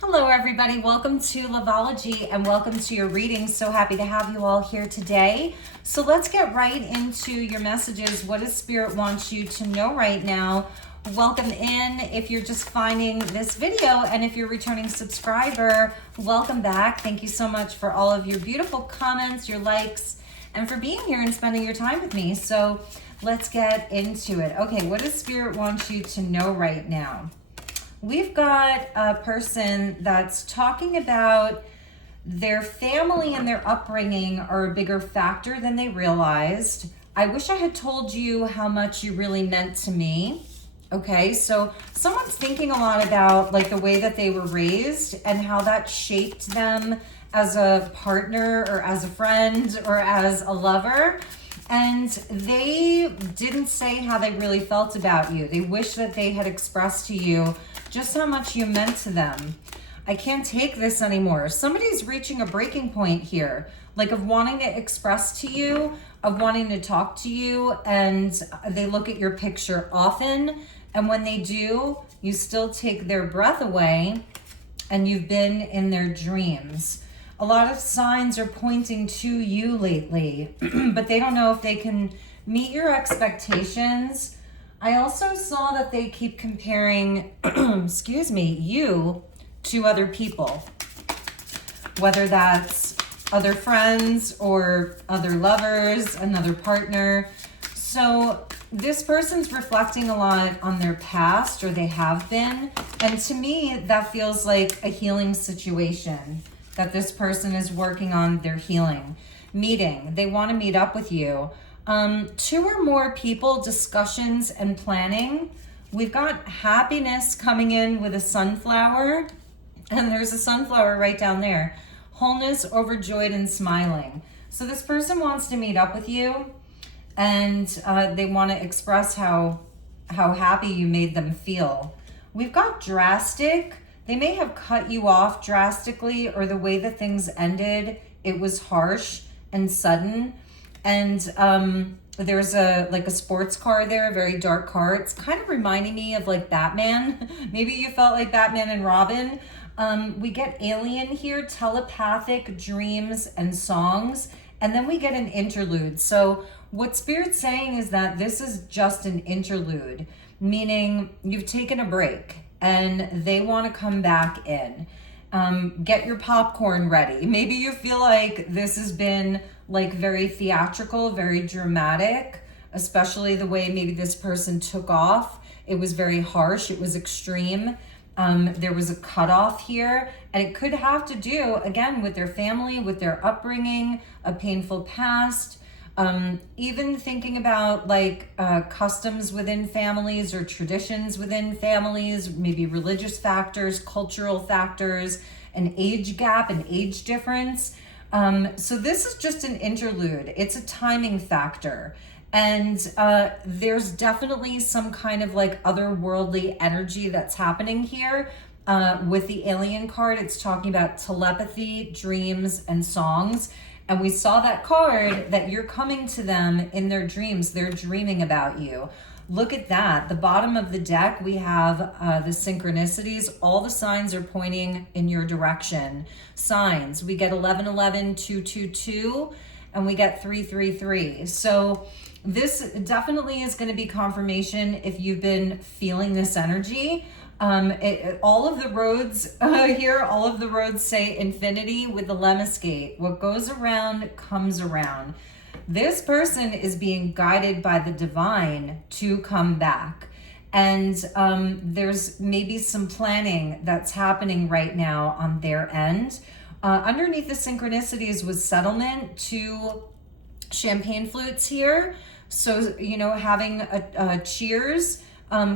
Hello everybody, welcome to Loveology and welcome to your reading. So happy to have you all here today. So let's get right into your messages. What does Spirit want you to know right now? Welcome in if you're just finding this video, and if you're a returning subscriber, welcome back. Thank you so much for all of your beautiful comments, your likes, and for being here and spending your time with me. So let's get into it. Okay, what does Spirit want you to know right now? We've got a person that's talking about their family and their upbringing are a bigger factor than they realized. I wish I had told you how much you really meant to me. Okay, so someone's thinking a lot about like the way that they were raised and how that shaped them as a partner or as a friend or as a lover. And they didn't say how they really felt about you. They wish that they had expressed to you just how much you meant to them. I can't take this anymore. Somebody's reaching a breaking point here, like of wanting to express to you, of wanting to talk to you, and they look at your picture often. And when they do, you still take their breath away and you've been in their dreams. A lot of signs are pointing to you lately, but they don't know if they can meet your expectations. I also saw that they keep comparing, excuse me, you to other people, whether that's other friends or other lovers, another partner. So this person's reflecting a lot on their past, or they have been. And to me, that feels like a healing situation that this person is working on their healing. Meeting, they want to meet up with you. Two or more people, discussions and planning. We've got happiness coming in with a sunflower, and there's a sunflower right down there. Wholeness, overjoyed, and smiling. So this person wants to meet up with you, and they want to express how happy you made them feel. We've got drastic. They may have cut you off drastically, or the way that things ended, it was harsh and sudden. And there's a sports car there, a very dark car. It's kind of reminding me of like Batman. Maybe you felt like Batman and Robin. We get alien here, telepathic dreams and songs. And then we get an interlude. So what Spirit's saying is that this is just an interlude, meaning you've taken a break and they want to come back in. Get your popcorn ready. Maybe you feel like this has been like very theatrical, very dramatic, especially the way maybe this person took off. It was very harsh. It was extreme. There was a cutoff here, and it could have to do, again, with their family, with their upbringing, a painful past. Even thinking about like customs within families or traditions within families, maybe religious factors, cultural factors, an age gap, an age difference. So this is just an interlude. It's a timing factor. And there's definitely some kind of like otherworldly energy that's happening here. With the alien card, it's talking about telepathy, dreams, and songs. And we saw that card that you're coming to them in their dreams. They're dreaming about you. Look at that. The bottom of the deck, we have the synchronicities. All the signs are pointing in your direction. Signs, we get 1111, 222, and we get 333. So this definitely is going to be confirmation if you've been feeling this energy. All of the roads here, all of the roads say infinity with the lemniscate. What goes around comes around. This person is being guided by the divine to come back. And there's maybe some planning that's happening right now on their end. Underneath the synchronicities was settlement, to champagne flutes here. So, you know, having a cheers,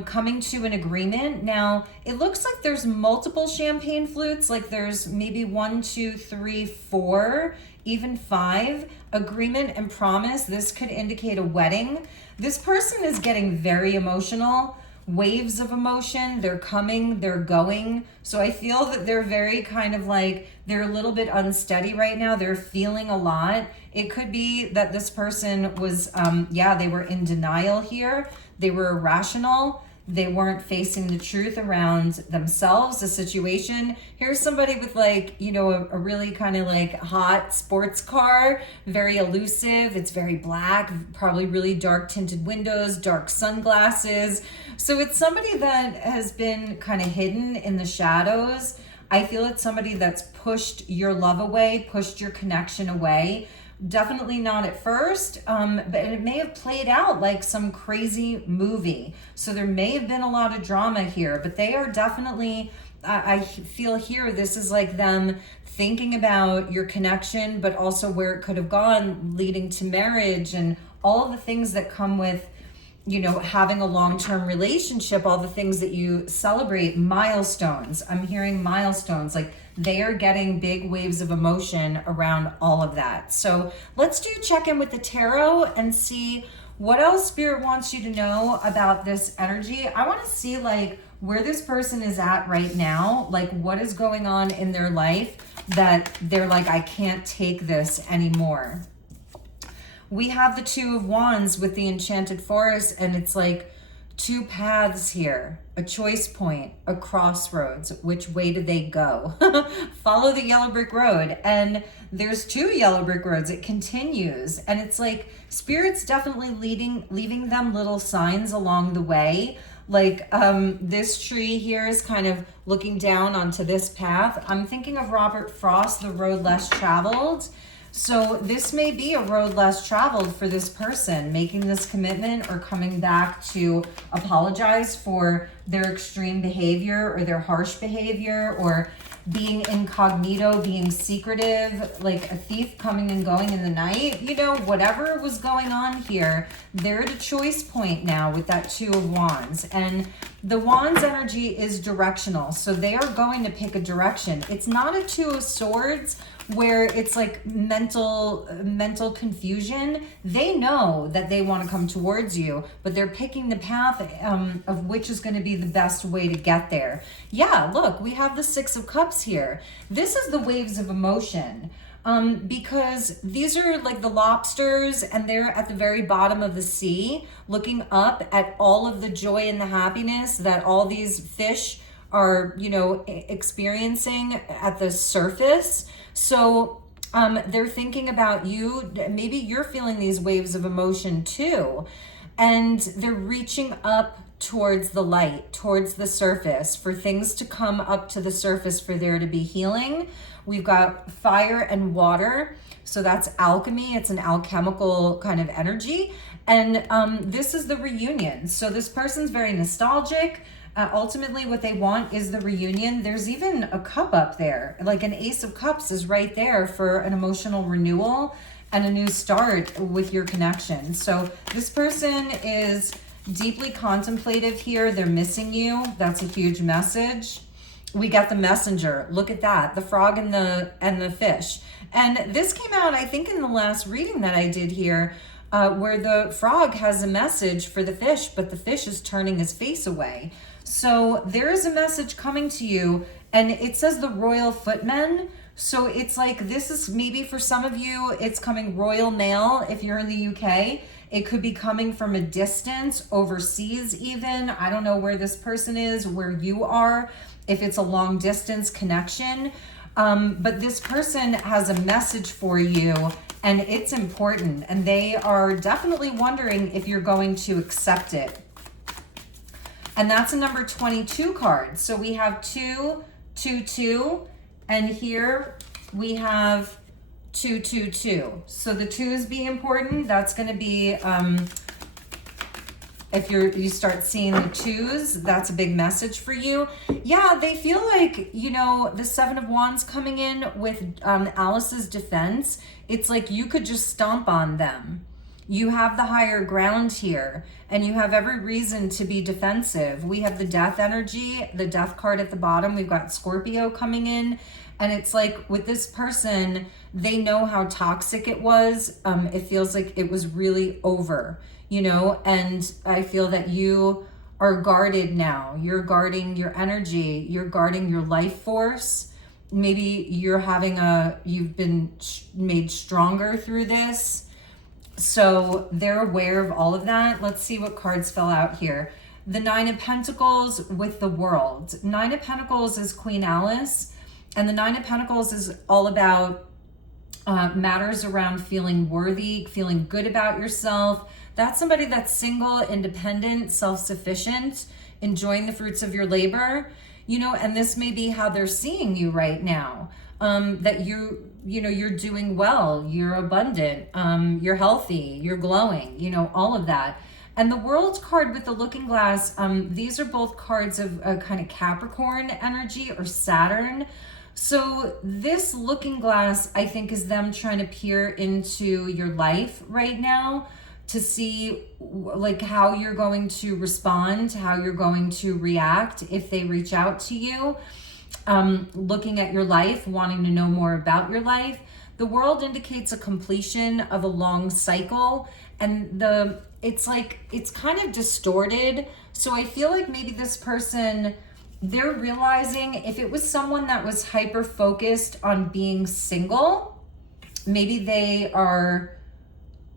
coming to an agreement. Now, it looks like there's multiple champagne flutes, like there's maybe 1, 2, 3, 4, even 5. Agreement and promise. This could indicate a wedding. This person is getting very emotional. Waves of emotion. They're coming, they're going. So I feel that they're very kind of like, they're a little bit unsteady right now. They're feeling a lot. It could be that this person was, they were in denial here. They were irrational. they weren't facing the truth around themselves, the situation. Here's somebody with like, you know, a really kind of like hot sports car, very elusive. It's very black, probably really dark tinted windows, dark sunglasses. So it's somebody that has been kind of hidden in the shadows. I feel it's somebody that's pushed your love away, pushed your connection away. Definitely not at first, but it may have played out like some crazy movie. So there may have been a lot of drama here, but they are definitely, I feel here, this is like them thinking about your connection, but also where it could have gone, leading to marriage and all of the things that come with, you know, having a long-term relationship, all the things that you celebrate, milestones. I'm hearing milestones, like they are getting big waves of emotion around all of that. So let's do check in with the tarot and see what else Spirit wants you to know about this energy. I want to see like where this person is at right now, like what is going on in their life that they're like, I can't take this anymore. We have the Two of Wands with the Enchanted Forest, and it's like two paths here, a choice point, a crossroads. Which way do they go? Follow the yellow brick road. And there's two yellow brick roads. It continues. And it's like Spirit's definitely leaving them little signs along the way. Like this tree here is kind of looking down onto this path. I'm thinking of Robert Frost, The Road Less Traveled. So this may be a road less traveled for this person, making this commitment or coming back to apologize for their extreme behavior or their harsh behavior, or being incognito, being secretive, like a thief coming and going in the night. You know, whatever was going on here, they're at a choice point now with that Two of Wands. And the Wands energy is directional, so they are going to pick a direction. It's not a Two of Swords where it's like mental confusion. They know that they want to come towards you, but they're picking the path of which is going to be the best way to get there. Yeah, look, we have the Six of Cups here. This is the waves of emotion. Because these are like the lobsters, and they're at the very bottom of the sea, looking up at all of the joy and the happiness that all these fish are, you know, experiencing at the surface. So they're thinking about you. Maybe you're feeling these waves of emotion too. And they're reaching up towards the light, towards the surface, for things to come up to the surface, for there to be healing. We've got fire and water. So that's alchemy. It's an alchemical kind of energy. And this is the reunion. So this person's very nostalgic. Ultimately, what they want is the reunion. There's even a cup up there, like an Ace of Cups is right there for an emotional renewal and a new start with your connection. So this person is deeply contemplative here. They're missing you. That's a huge message. We got the Messenger. Look at that, the frog and the fish. And this came out, I think, in the last reading that I did here, where the frog has a message for the fish, but the fish is turning his face away. So there is a message coming to you, and it says the royal footmen. So it's like, this is maybe for some of you, it's coming royal mail. If you're in the UK, it could be coming from a distance, overseas even. I don't know where this person is, where you are, if it's a long distance connection. But this person has a message for you, and it's important. And they are definitely wondering if you're going to accept it. And that's a number 22 card. So we have 2, 2, 2, and here we have 2, 2, 2. So the twos being important, that's going to be, if you start seeing the twos, that's a big message for you. Yeah, they feel like, you know, the Seven of Wands coming in with Alice's defense. It's like you could just stomp on them. You have the higher ground here, and you have every reason to be defensive. We have the death energy, the death card at the bottom. We've got Scorpio coming in, and it's like with this person, they know how toxic it was. It feels like it was really over, you know, and I feel that you are guarded now. You're guarding your energy. You're guarding your life force. Maybe you've been made stronger through this. So they're aware of all of that. Let's see what cards fell out here. the Nine of Pentacles with the World. Nine of Pentacles is Queen Alice, and the Nine of Pentacles is all about matters around feeling worthy, feeling good about yourself. That's somebody that's single, independent, self-sufficient, enjoying the fruits of your labor, you know, and this may be how they're seeing you right now. That you're doing well, you're abundant, you're healthy, you're glowing, you know, all of that. And the World card with the Looking Glass, these are both cards of a kind of Capricorn energy or Saturn. So this Looking Glass, I think, is them trying to peer into your life right now to see like how you're going to respond, how you're going to react if they reach out to you. Looking at your life, wanting to know more about your life. The World indicates a completion of a long cycle, and it's kind of distorted. So I feel like maybe this person, they're realizing if it was someone that was hyper focused on being single, maybe they are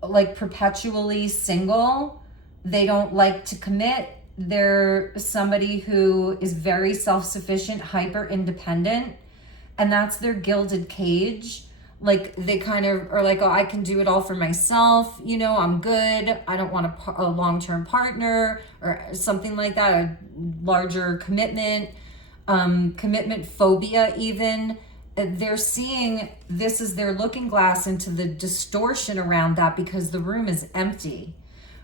like perpetually single. They don't like to commit. They're somebody who is very self-sufficient, hyper independent, and that's their gilded cage. Like they kind of are like, oh, I can do it all for myself. You know, I'm good. I don't want a long-term partner or something like that, a larger commitment, commitment phobia even. They're seeing this as their looking glass into the distortion around that because the room is empty.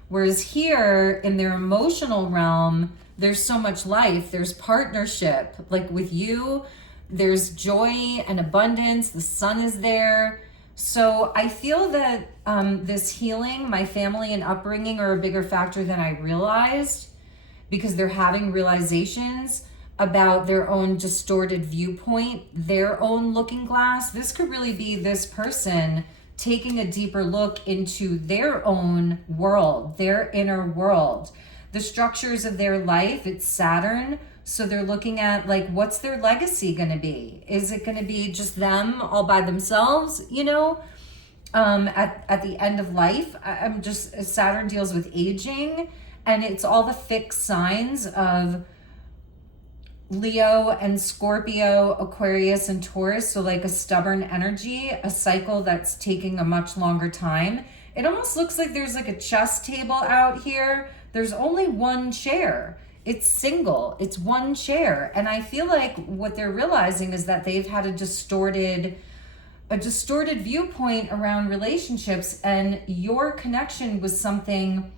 Whereas here in their emotional realm, there's so much life, there's partnership. Like with you, there's joy and abundance, the sun is there. So I feel that this healing, my family and upbringing are a bigger factor than I realized because they're having realizations about their own distorted viewpoint, their own looking glass. This could really be this person taking a deeper look into their own world, their inner world, the structures of their life. It's Saturn. So they're looking at like, what's their legacy going to be? Is it going to be just them all by themselves, you know, at the end of life? Saturn deals with aging, and it's all the fixed signs of Leo and Scorpio, Aquarius and Taurus. So like a stubborn energy, a cycle that's taking a much longer time. It almost looks like there's like a chess table out here. There's only one chair. It's single. It's one chair. And I feel like what they're realizing is that they've had a distorted viewpoint around relationships, and your connection was something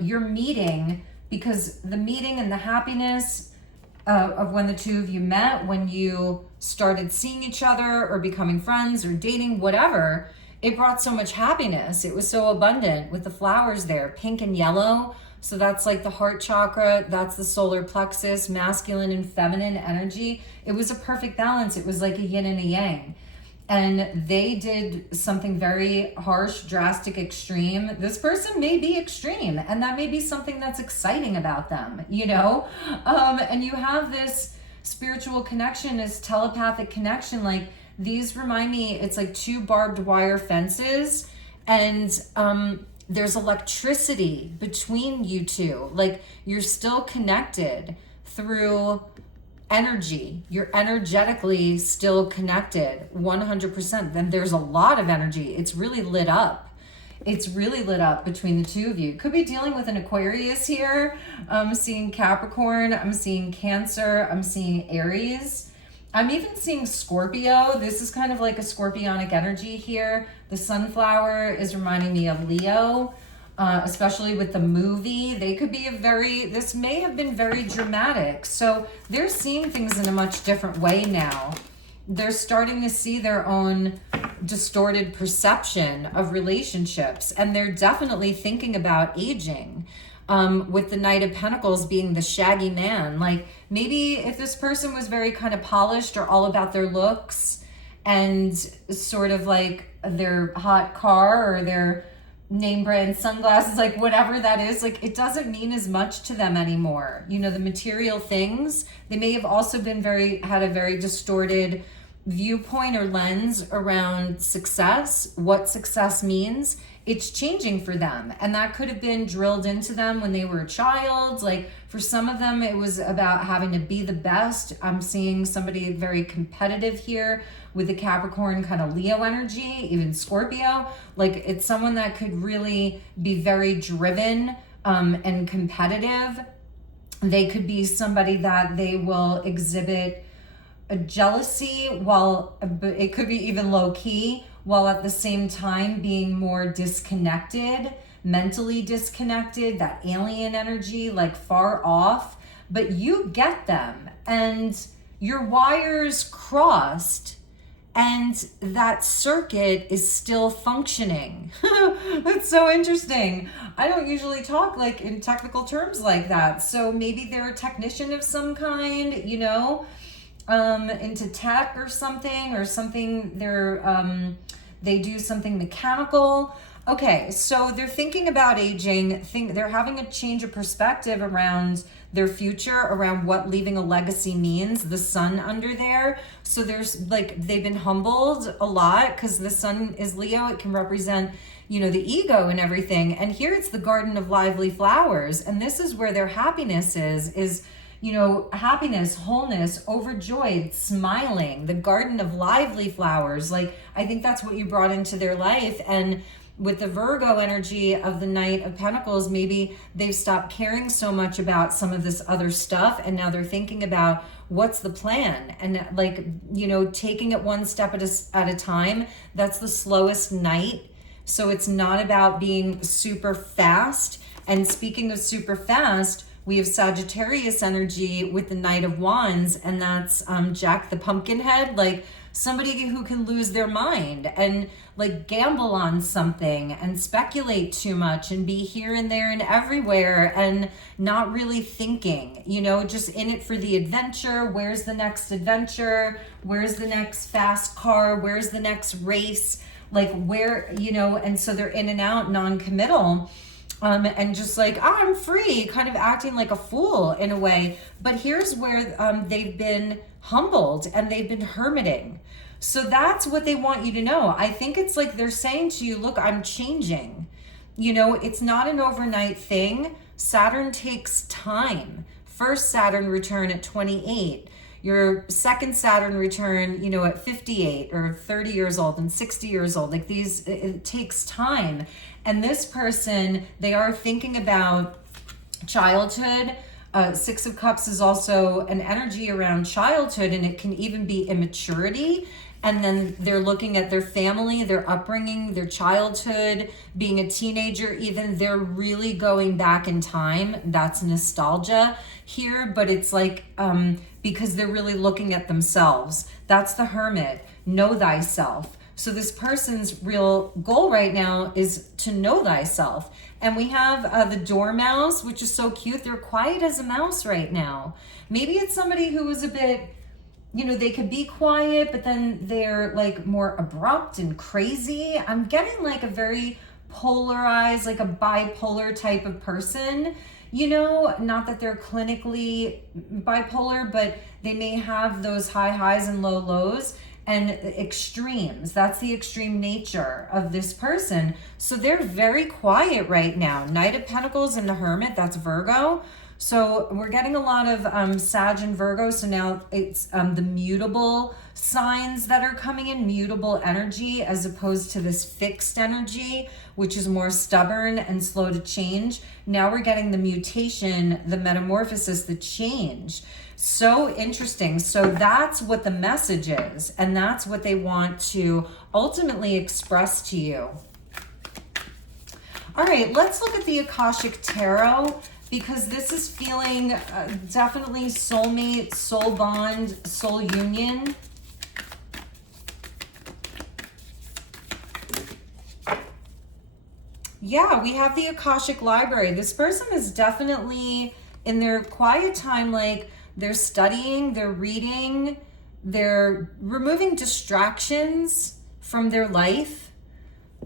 you're meeting, because the meeting and the happiness of when the two of you met, when you started seeing each other or becoming friends or dating, whatever, it brought so much happiness. It was so abundant with the flowers there, pink and yellow. So that's like the heart chakra, that's the solar plexus, masculine and feminine energy. It was a perfect balance. It was like a yin and a yang. And they did something very harsh, drastic, extreme. This person may be extreme, and that may be something that's exciting about them, you know? And you have this spiritual connection, this telepathic connection. Like these remind me, it's like two barbed wire fences, and there's electricity between you two. Like you're still connected through energy. You're energetically still connected 100%. Then there's a lot of energy. It's really lit up. It's really lit up between the two of you. Could be dealing with an Aquarius here. I'm seeing Capricorn. I'm seeing Cancer. I'm seeing Aries. I'm even seeing Scorpio. This is kind of like a scorpionic energy here. The sunflower is reminding me of Leo. Especially with the movie, they could be this may have been very dramatic. So they're seeing things in a much different way now. They're starting to see their own distorted perception of relationships, and they're definitely thinking about aging. With the Knight of Pentacles being the shaggy man. Like maybe if this person was very kind of polished or all about their looks and sort of like their hot car or their name brand sunglasses, like whatever that is, like it doesn't mean as much to them anymore. You know, the material things, they may have also been had a very distorted viewpoint or lens around success, what success means. it's changing for them. And that could have been drilled into them when they were a child. Like for some of them, it was about having to be the best. I'm seeing somebody very competitive here with the Capricorn kind of Leo energy, even Scorpio. Like it's someone that could really be very driven and competitive. They could be somebody that they will exhibit a jealousy, while it could be even low key, while at the same time being more disconnected, mentally disconnected, that alien energy, like far off, but you get them and your wires crossed and that circuit is still functioning. That's so interesting. I don't usually talk like in technical terms like that. So maybe they're a technician of some kind, you know, into tech or something they do something mechanical. Okay, so they're thinking about aging, they're having a change of perspective around their future, around what leaving a legacy means, the sun under there. So there's like, they've been humbled a lot because the sun is Leo. It can represent, you know, the ego and everything. And here it's the garden of lively flowers. And this is where their happiness is, you know, happiness, wholeness, overjoyed, smiling, the garden of lively flowers. Like, I think that's what you brought into their life. And with the Virgo energy of the Knight of Pentacles, maybe they've stopped caring so much about some of this other stuff. And now they're thinking about what's the plan, and like, you know, taking it one step at a time. That's the slowest night. So it's not about being super fast. And speaking of super fast, we have Sagittarius energy with the Knight of Wands, and that's Jack the Pumpkinhead, like somebody who can lose their mind and like gamble on something and speculate too much and be here and there and everywhere and not really thinking, you know, just in it for the adventure. Where's the next adventure? Where's the next fast car? Where's the next race? Like where, you know, and so they're in and out, non-committal. And just like, oh, I'm free, kind of acting like a fool in a way. But here's where they've been humbled and they've been hermiting. So that's what they want you to know. I think it's like they're saying to you, look, I'm changing. You know, it's not an overnight thing. Saturn takes time. First Saturn return at 28. Your second Saturn return, you know, at 58 or 30 years old and 60 years old. Like these, it takes time. And this person, they are thinking about childhood. Six of Cups is also an energy around childhood, and it can even be immaturity. And then they're looking at their family, their upbringing, their childhood, being a teenager even. They're really going back in time. That's nostalgia here, but it's like, because they're really looking at themselves. That's the Hermit. Know thyself. So this person's real goal right now is to know thyself. And we have the Dormouse, which is so cute. They're quiet as a mouse right now. Maybe it's somebody who was a bit, you know, they could be quiet, but then they're like more abrupt and crazy. I'm getting like a very polarized, like a bipolar type of person. You know, not that they're clinically bipolar, but they may have those high highs and low lows. And extremes. That's the extreme nature of this person. So they're very quiet right now. Knight of Pentacles and the Hermit, that's Virgo. So we're getting a lot of Sag and Virgo. So now it's the mutable signs that are coming in, mutable energy, as opposed to this fixed energy, which is more stubborn and slow to change. Now we're getting the mutation, the metamorphosis, the change. So interesting. So that's what the message is, and that's what they want to ultimately express to you. All right, let's look at the Akashic Tarot, because this is feeling definitely soulmate, soul bond, soul union. Yeah, we have the Akashic Library. This person is definitely in their quiet time, like they're studying, they're reading, they're removing distractions from their life.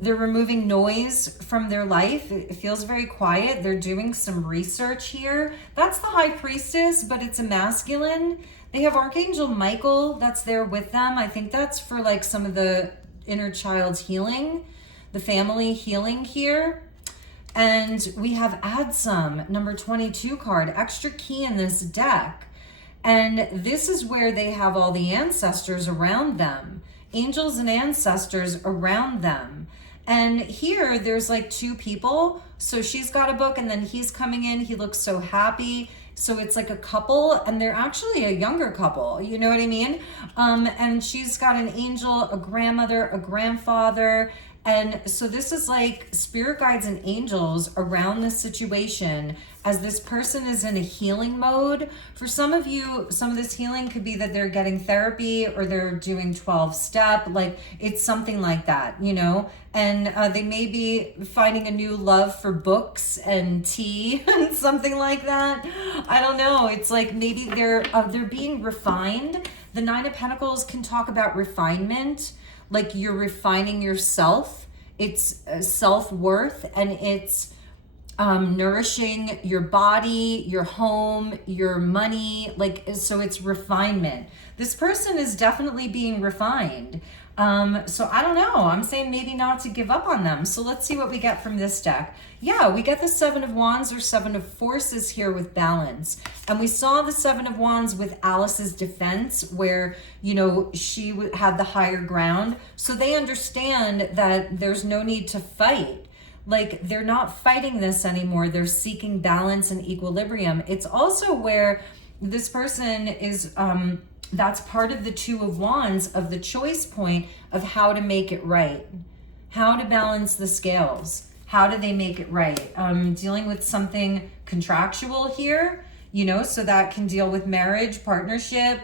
They're removing noise from their life. It feels very quiet. They're doing some research here. That's the High Priestess, but it's a masculine. They have Archangel Michael that's there with them. I think that's for like some of the inner child's healing. the family healing here. And we have add some, number 22 card, extra key in this deck. And this is where they have all the ancestors around them, angels and ancestors around them. And here there's like two people. So she's got a book and then he's coming in. He looks so happy. So it's like a couple, and they're actually a younger couple. You know what I mean? And she's got an angel, a grandmother, a grandfather. And so this is like spirit guides and angels around this situation as this person is in a healing mode. For some of you, some of this healing could be that they're getting therapy or they're doing 12-step, like it's something like that, you know? And they may be finding a new love for books and tea and something like that. I don't know. It's like maybe they're being refined. The Nine of Pentacles can talk about refinement, like you're refining yourself. It's self-worth, and it's nourishing your body, your home, your money, like, so it's refinement. This person is definitely being refined. So I don't know. I'm saying maybe not to give up on them. So let's see what we get from this deck. Yeah, we get the Seven of Wands or Seven of Forces here with balance. And we saw the Seven of Wands with Alice's defense where, you know, she had the higher ground. So they understand that there's no need to fight. Like, they're not fighting this anymore. They're seeking balance and equilibrium. It's also where this person is, that's part of the Two of Wands, of the choice point of how to make it right, how to balance the scales. How do they make it right? Dealing with something contractual here, you know, so that can deal with marriage, partnership,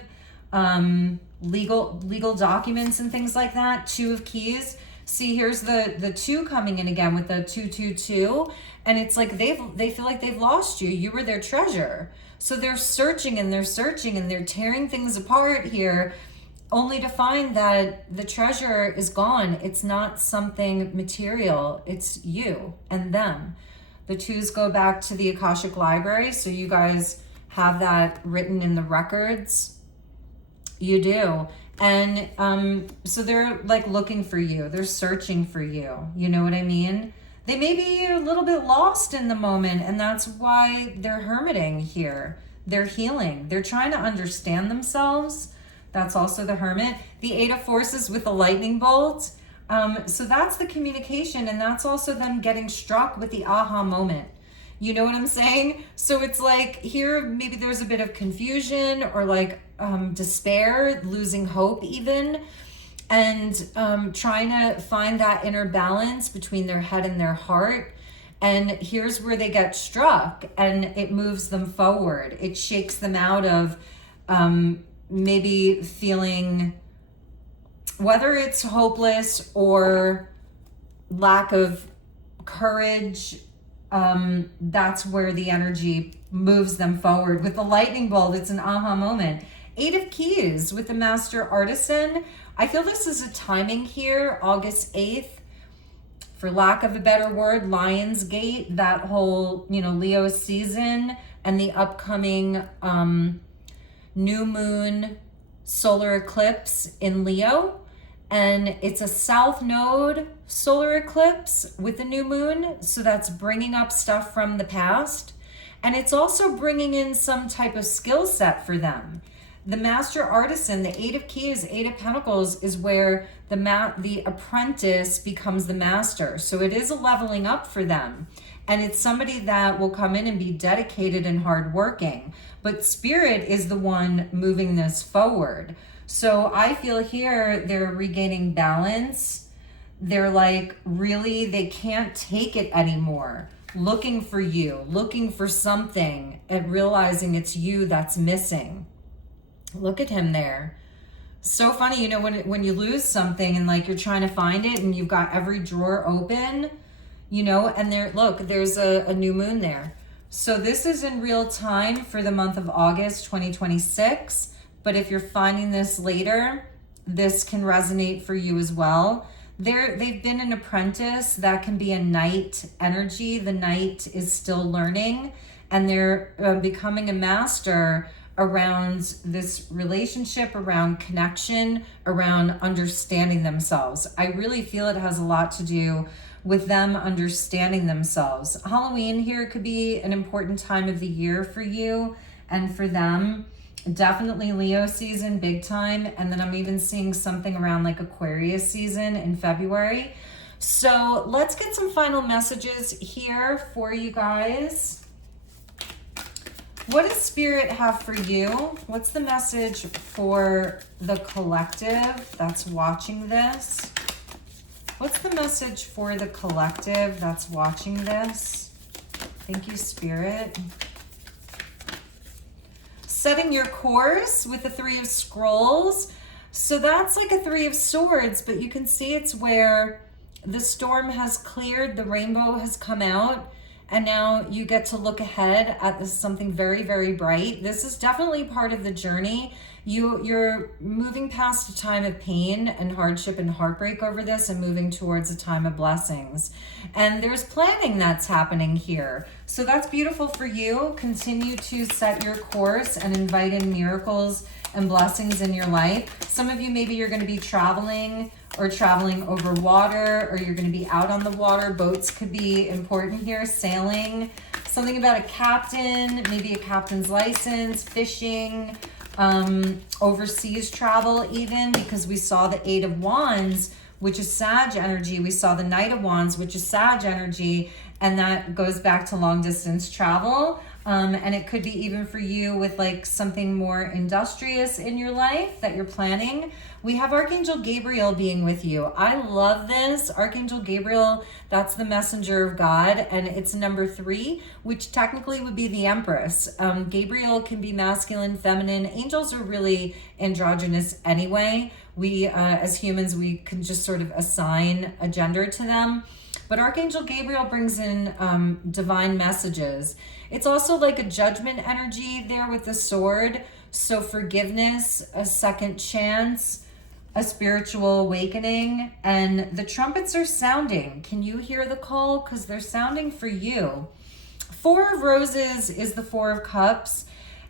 legal documents and things like that. Two of Keys. See, here's the two coming in again with the 222, and it's like they feel like they've lost you. You were their treasure. So they're searching and they're searching and they're tearing things apart here, only to find that the treasure is gone. It's not something material. It's you and them. The twos go back to the Akashic Library, so you guys have that written in the records. You do. And so they're like looking for you. They're searching for you. You know what I mean? They may be a little bit lost in the moment, and that's why they're hermiting here. They're healing. They're trying to understand themselves. That's also the Hermit. The Eight of Forces with the lightning bolt. So that's the communication, and that's also them getting struck with the aha moment. You know what I'm saying? So it's like here, maybe there's a bit of confusion or like despair, losing hope even, and trying to find that inner balance between their head and their heart. And here's where they get struck, and it moves them forward. It shakes them out of maybe feeling, whether it's hopeless or lack of courage, that's where the energy moves them forward. With the lightning bolt, it's an aha moment. Eight of Keys with the Master Artisan. I feel this is a timing here, August 8th. For lack of a better word, Lionsgate, that whole, you know, Leo season and the upcoming new moon solar eclipse in Leo. And it's a south node solar eclipse with the new moon. So that's bringing up stuff from the past. And it's also bringing in some type of skill set for them. The Master Artisan, the Eight of Keys, Eight of Pentacles, is where the apprentice becomes the master. So it is a leveling up for them. And it's somebody that will come in and be dedicated and hardworking. But Spirit is the one moving this forward. So I feel here they're regaining balance. They're like, really, they can't take it anymore. Looking for you, looking for something, and realizing it's you that's missing. Look at him there. So funny, you know, when you lose something and like you're trying to find it and you've got every drawer open, you know, and there, look, there's a new moon there. So this is in real time for the month of August 2026. But if you're finding this later, this can resonate for you as well. They've been an apprentice. That can be a knight energy. The knight is still learning, and they're becoming a master around this relationship, around connection, around understanding themselves. I really feel it has a lot to do with them understanding themselves. Halloween here could be an important time of the year for you and for them. Definitely Leo season, big time. And then I'm even seeing something around like Aquarius season in February. So let's get some final messages here for you guys. What does Spirit have for you? What's the message for the collective that's watching this? What's the message for the collective that's watching this? Thank you, Spirit. Setting your course with the Three of Scrolls. So that's like a Three of Swords, but you can see it's where the storm has cleared, the rainbow has come out, and now you get to look ahead at this something very, very bright. This is definitely part of the journey. You're moving past a time of pain and hardship and heartbreak over this and moving towards a time of blessings. And there's planning that's happening here. So that's beautiful for you. Continue to set your course and invite in miracles and blessings in your life. Some of you, maybe you're going to be traveling or traveling over water, or you're going to be out on the water. Boats could be important here, sailing, something about a captain, maybe a captain's license, fishing, overseas travel even, because we saw the Eight of Wands, which is Sag energy. We saw the Knight of Wands, which is Sag energy, and that goes back to long distance travel. And it could be even for you with like something more industrious in your life that you're planning. We have Archangel Gabriel being with you. I love this. Archangel Gabriel, that's the messenger of God, and it's number 3, which technically would be the Empress. Gabriel can be masculine, feminine. Angels are really androgynous anyway. We, as humans, we can just sort of assign a gender to them. But Archangel Gabriel brings in divine messages. It's also like a judgment energy there with the sword. So forgiveness, a second chance, a spiritual awakening, and the trumpets are sounding. Can you hear the call? Because they're sounding for you. 4 of Roses is the 4 of Cups,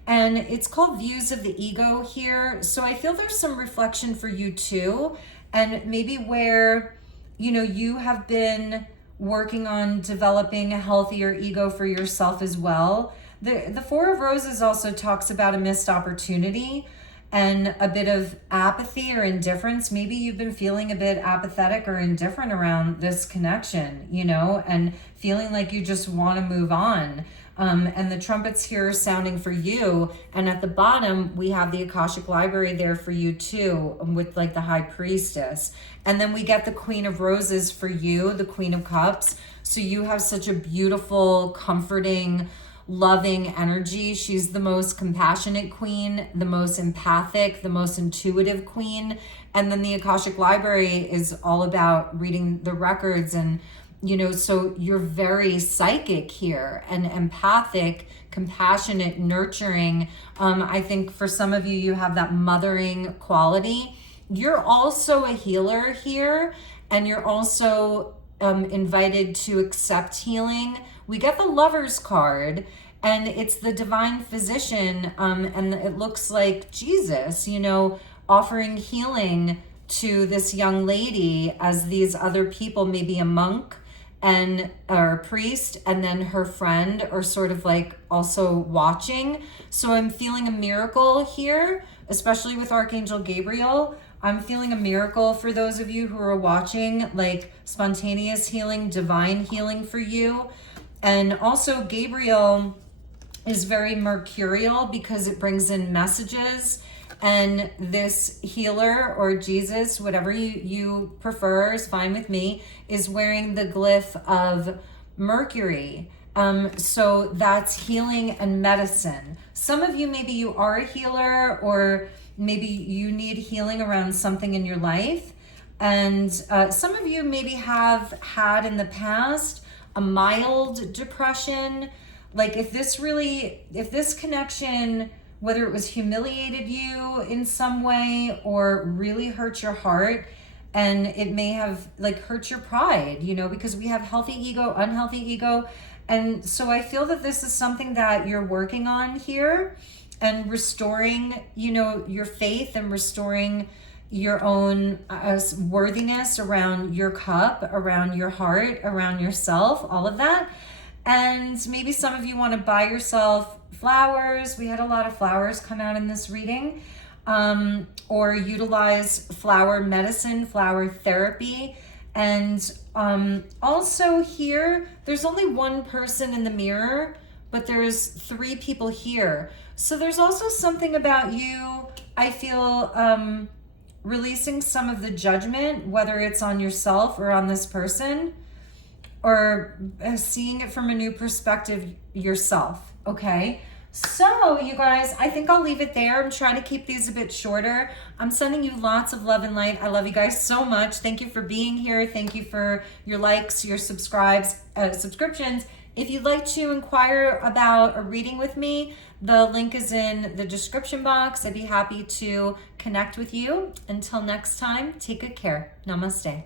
and it's called Views of the Ego here. So I feel there's some reflection for you too, and maybe where, you know, you have been working on developing a healthier ego for yourself as well. The 4 of Roses also talks about a missed opportunity and a bit of apathy or indifference. Maybe you've been feeling a bit apathetic or indifferent around this connection, you know, and feeling like you just want to move on. And the trumpets here are sounding for you. And at the bottom, we have the Akashic Library there for you too, with like the High Priestess. And then we get the Queen of Roses for you, the Queen of Cups. So you have such a beautiful, comforting, loving energy. She's the most compassionate queen, the most empathic, the most intuitive queen. And then the Akashic Library is all about reading the records, and you know, so you're very psychic here and empathic, compassionate, nurturing. I think for some of you, you have that mothering quality. You're also a healer here, and you're also invited to accept healing. We get the Lover's card, and it's the divine physician, and it looks like Jesus, you know, offering healing to this young lady as these other people, maybe a monk and or a priest, and then her friend are sort of like also watching. So I'm feeling a miracle here, especially with Archangel Gabriel. I'm feeling a miracle for those of you who are watching, like spontaneous healing, divine healing for you. And also Gabriel is very mercurial because it brings in messages. And this healer or Jesus, whatever you prefer is fine with me, is wearing the glyph of Mercury. So that's healing and medicine. Some of you, maybe you are a healer, or maybe you need healing around something in your life. And some of you maybe have had in the past a mild depression. Like if this connection, whether it was humiliated you in some way or really hurt your heart, and it may have like hurt your pride, you know, because we have healthy ego, unhealthy ego. And so I feel that this is something that you're working on here. and restoring, you know, your faith and restoring your own worthiness around your cup, around your heart, around yourself, all of that. And maybe some of you want to buy yourself flowers. We had a lot of flowers come out in this reading. Or utilize flower medicine, flower therapy. And also here, there's only one person in the mirror, but there's 3 people here. So there's also something about you, I feel, releasing some of the judgment, whether it's on yourself or on this person, or seeing it from a new perspective yourself, okay? So you guys, I think I'll leave it there. I'm trying to keep these a bit shorter. I'm sending you lots of love and light. I love you guys so much. Thank you for being here. Thank you for your likes, your subscriptions. If you'd like to inquire about a reading with me, the link is in the description box. I'd be happy to connect with you. Until next time, take good care. Namaste.